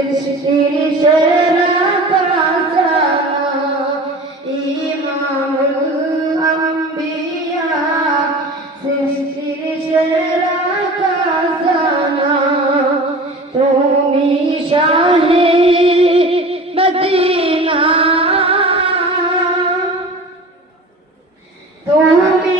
সৃষ্টির সেরা কাঁচানা ইমামুল আম্বিয়া সৃষ্টির সেরা কাঁচানা তুমি শাহে মদিনা তুমি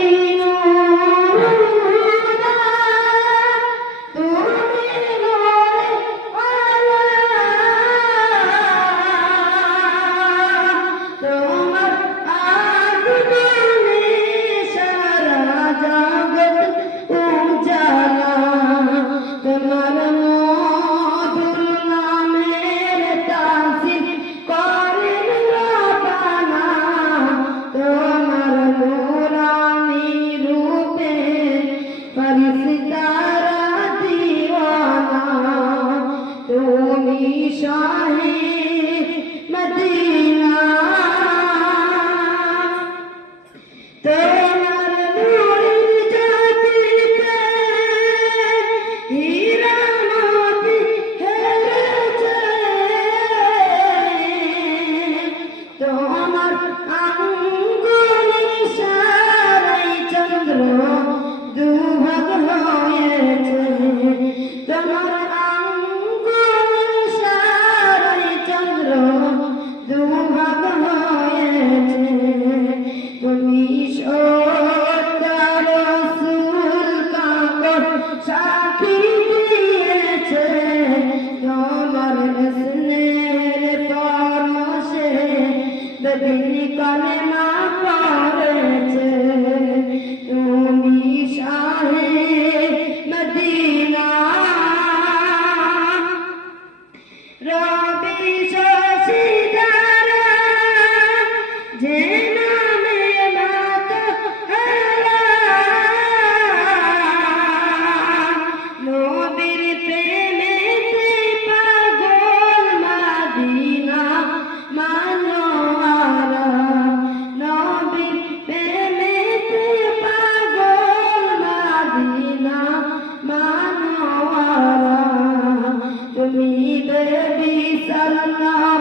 शाहे मदीना তোমার নূরের জ্যোতিতে হীরা মোতি হেরেছে তোমার আঙ্গুল ইশারায় চন্দ্র দুভাগ হয়েছে তোমার দুভাগ হয়েছে তুমি সত্য রাসূল কাকর সাক্ষী দিয়েছে তোমার স্নেহের পরশে বেদিন কালেমা পড়েছে তুমি শাহে মদিনা রবি তুমি বেবি সাল্লাল্লাহু